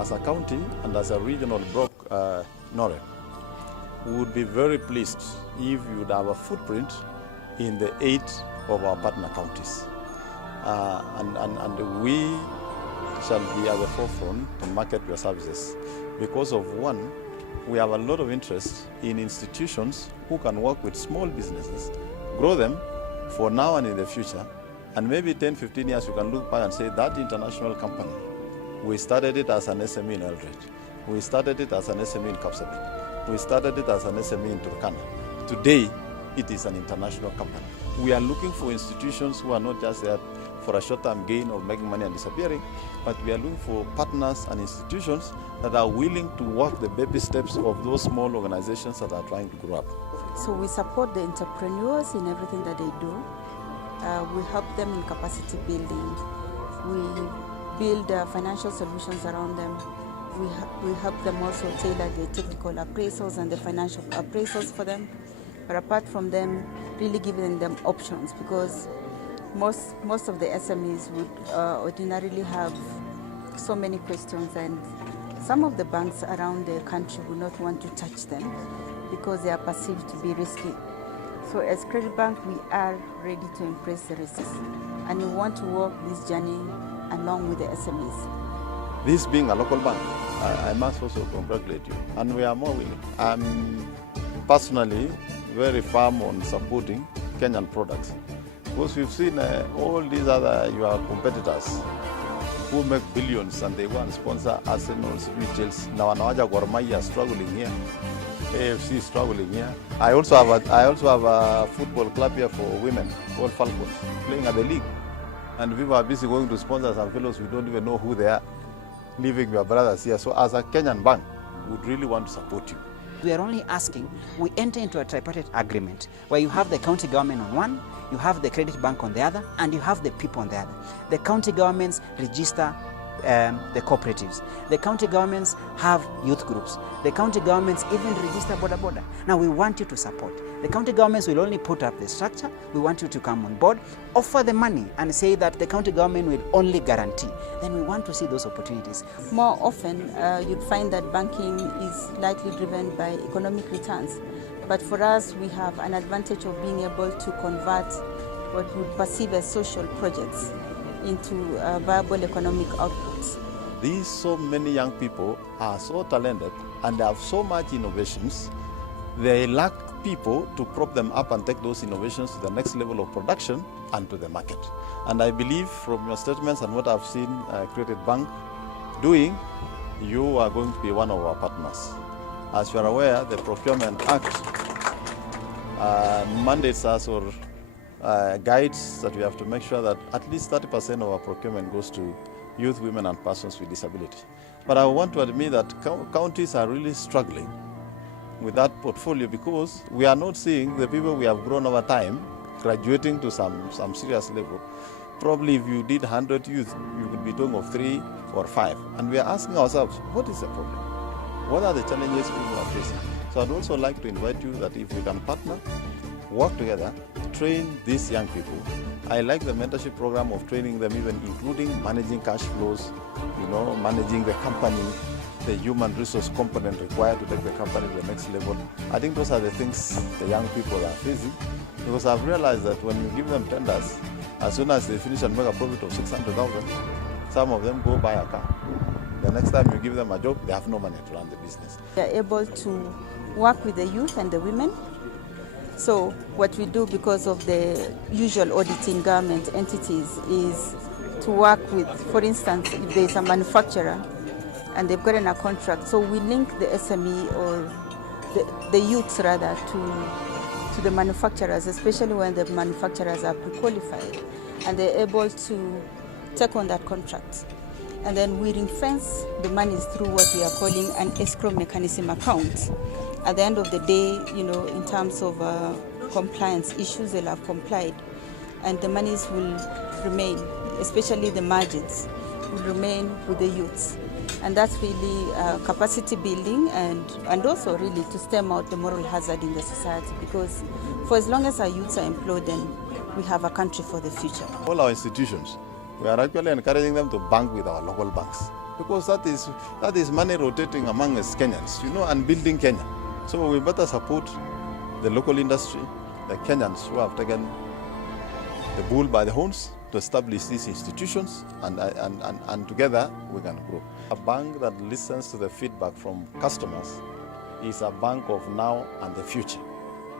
as a county and as a regional bloc, NORE, we would be very pleased if you would have a footprint in the 8 of our partner counties. And we shall be at the forefront to market your services because of one, we have a lot of interest in institutions who can work with small businesses, grow them for now and in the future, and maybe 10, 15 years we can look back and say that international company, we started it as an SME in Eldred, we started it as an SME in Kapsabet, we started it as an SME in Turkana. Today, it is an international company. We are looking for institutions who are not just there for a short-term gain of making money and disappearing, but we are looking for partners and institutions that are willing to walk the baby steps of those small organizations that are trying to grow up. So we support the entrepreneurs in everything that they do. We help them in capacity building. We build financial solutions around them. We help them also tailor the technical appraisals and the financial appraisals for them. But apart from them, really giving them options, because most of the SMEs would ordinarily have so many questions, and some of the banks around the country would not want to touch them because they are perceived to be risky. So as Credit Bank, we are ready to embrace the risks, and we want to walk this journey along with the SMEs. This being a local bank, I must also congratulate you, and we are more willing. I'm personally very firm on supporting Kenyan products, because we've seen all these other your competitors who make billions and they go and sponsor Arsenal's Chelsea. Now Anawaja Gor Mahia struggling here, AFC struggling here. I also have a football club here for women called Falcons, playing at the league, and we were busy going to sponsor some fellows we don't even know who they are, leaving your brothers here. So as a Kenyan bank, we would really want to support you. We are only asking, we enter into a tripartite agreement where you have the county government on one, you have the credit bank on the other, and you have the people on the other. The county governments register the cooperatives. The county governments have youth groups. The county governments even register border. Now we want you to support. The county governments will only put up the structure. We want you to come on board, offer the money and say that the county government will only guarantee. Then we want to see those opportunities. More often, you'd find that banking is likely driven by economic returns. But for us, we have an advantage of being able to convert what we perceive as social projects into viable economic outputs. These so many young people are so talented and they have so much innovations. They lack people to prop them up and take those innovations to the next level of production and to the market. And I believe from your statements and what I've seen Credit Bank doing, you are going to be one of our partners. As you are aware, the Procurement Act mandates us or guides that we have to make sure that at least 30% of our procurement goes to youth, women and persons with disability. But I want to admit that counties are really struggling with that portfolio because we are not seeing the people we have grown over time graduating to some serious level. Probably if you did 100 youth, you could be talking of 3 or 5. And we are asking ourselves, what is the problem? What are the challenges people are facing? So I'd also like to invite you that if we can partner, work together, train these young people. I like the mentorship program of training them, even including managing cash flows, managing the company, the human resource component required to take the company to the next level. I think those are the things the young people are facing, because I've realized that when you give them tenders, as soon as they finish and make a profit of 600,000, some of them go buy a car. The next time you give them a job, they have no money to run the business. They are able to work with the youth and the women. So what we do, because of the usual auditing government entities, is to work with, for instance, if there's a manufacturer and they've gotten a contract, so we link the SME or the youths rather to the manufacturers, especially when the manufacturers are pre-qualified and they're able to take on that contract. And then we ring-fence the monies through what we are calling an escrow mechanism account. At the end of the day, in terms of compliance issues, they'll have complied, and the monies will remain, especially the margins, will remain with the youths. And that's really capacity building and also really to stem out the moral hazard in the society, because for as long as our youths are employed, then we have a country for the future. All our institutions, we are actually encouraging them to bank with our local banks. because that is money rotating among us Kenyans, you know, and building Kenya. So we better support the local industry, the Kenyans who have taken the bull by the horns to establish these institutions, and together we can grow. A bank that listens to the feedback from customers is a bank of now and the future,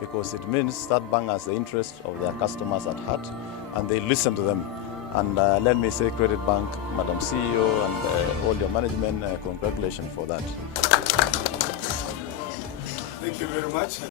because it means that bank has the interest of their customers at heart and they listen to them. And let me say, Credit Bank, Madam CEO and all your management, congratulations for that. Thank you very much.